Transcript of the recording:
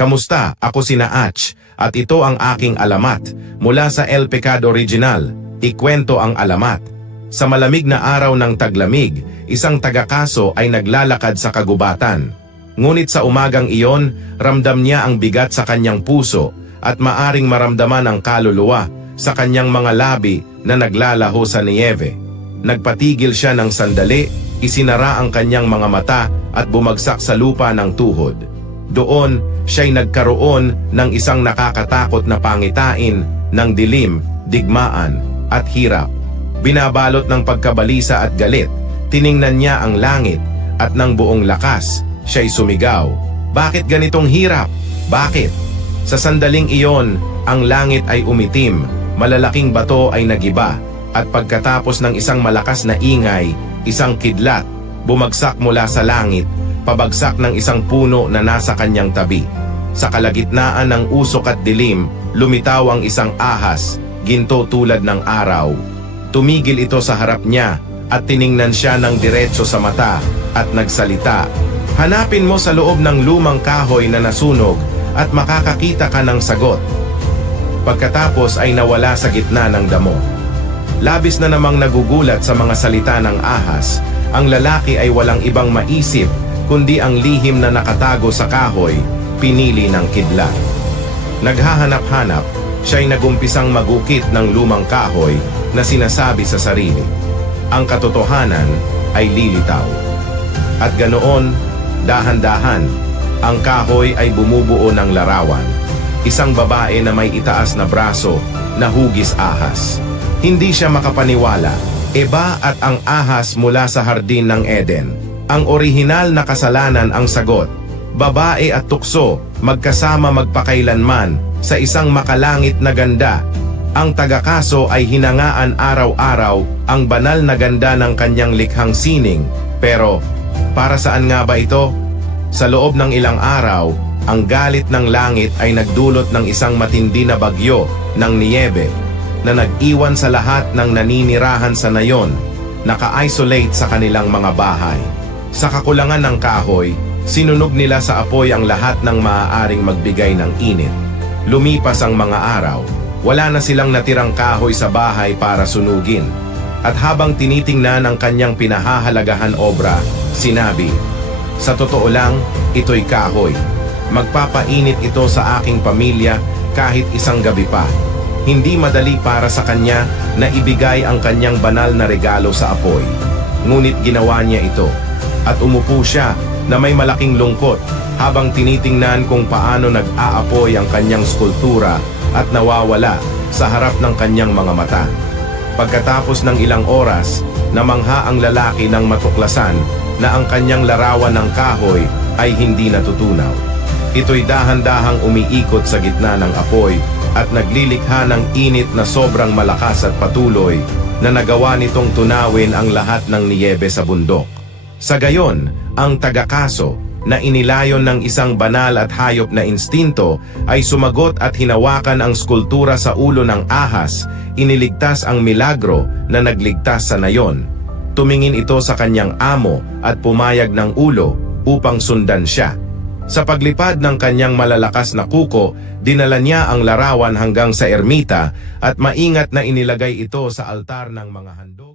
Kamusta? Ako si Naach at ito ang aking alamat. Mula sa El Pecado Original, ikwento ang alamat. Sa malamig na araw ng taglamig, isang tagakaso ay naglalakad sa kagubatan. Ngunit sa umagang iyon, ramdam niya ang bigat sa kanyang puso at maaring maramdaman ang kaluluwa sa kanyang mga labi na naglalaho sa niyebe. Nagpatigil siya ng sandali, isinara ang kanyang mga mata at bumagsak sa lupa ng tuhod. Doon, siya'y nagkaroon ng isang nakakatakot na pangitain ng dilim, digmaan, at hirap. Binabalot ng pagkabalisa at galit, tiningnan niya ang langit at ng buong lakas, siya'y sumigaw. Bakit ganitong hirap? Bakit? Sa sandaling iyon, ang langit ay umitim, malalaking bato ay nagiba, at pagkatapos ng isang malakas na ingay, isang kidlat, bumagsak mula sa langit, pabagsak ng isang puno na nasa kanyang tabi. Sa kalagitnaan ng usok at dilim, lumitaw ang isang ahas, ginto tulad ng araw. Tumigil ito sa harap niya at tiningnan siya ng diretso sa mata at nagsalita. Hanapin mo sa loob ng lumang kahoy na nasunog at makakakita ka ng sagot. Pagkatapos ay nawala sa gitna ng damo. Labis na namang nagugulat sa mga salita ng ahas, ang lalaki ay walang ibang maisip kundi ang lihim na nakatago sa kahoy, pinili ng kidlat. Naghahanap-hanap, siya'y nagumpisang magukit ng lumang kahoy na sinasabi sa sarili. Ang katotohanan ay lilitaw. At ganoon, dahan-dahan, ang kahoy ay bumubuo ng larawan. Isang babae na may itaas na braso na hugis ahas. Hindi siya makapaniwala. Eba at ang ahas mula sa hardin ng Eden. Ang orihinal na kasalanan ang sagot. Babae at tukso, magkasama magpakailanman sa isang makalangit na ganda. Ang tagakaso ay hinangaan araw-araw ang banal na ganda ng kanyang likhang sining. Pero, para saan nga ba ito? Sa loob ng ilang araw, ang galit ng langit ay nagdulot ng isang matindi na bagyo ng niyebe na nag-iwan sa lahat ng naninirahan sa nayon, naka-isolate sa kanilang mga bahay. Sa kakulangan ng kahoy, sinunog nila sa apoy ang lahat ng maaaring magbigay ng init. Lumipas ang mga araw, wala na silang natirang kahoy sa bahay para sunugin. At habang tinitingnan ang kanyang pinahahalagahan obra, sinabi, "Sa totoo lang, ito'y kahoy. Magpapainit ito sa aking pamilya kahit isang gabi pa." Hindi madali para sa kanya na ibigay ang kanyang banal na regalo sa apoy. Ngunit ginawa niya ito. At umupo siya na may malaking lungkot habang tinitingnan kung paano nag-aapoy ang kanyang skulptura at nawawala sa harap ng kanyang mga mata. Pagkatapos ng ilang oras, namangha ang lalaki nang matuklasan na ang kanyang larawan ng kahoy ay hindi natutunaw. Ito'y dahan-dahang umiikot sa gitna ng apoy at naglilikha ng init na sobrang malakas at patuloy na nagawa nitong tunawin ang lahat ng niyebe sa bundok. Sa gayon, ang tagakaso na inilayon ng isang banal at hayop na instinto ay sumagot at hinawakan ang skulptura sa ulo ng ahas, iniligtas ang milagro na nagligtas sa nayon. Tumingin ito sa kanyang amo at pumayag ng ulo upang sundan siya. Sa paglipad ng kanyang malalakas na kuko, dinala niya ang larawan hanggang sa ermita at maingat na inilagay ito sa altar ng mga handog.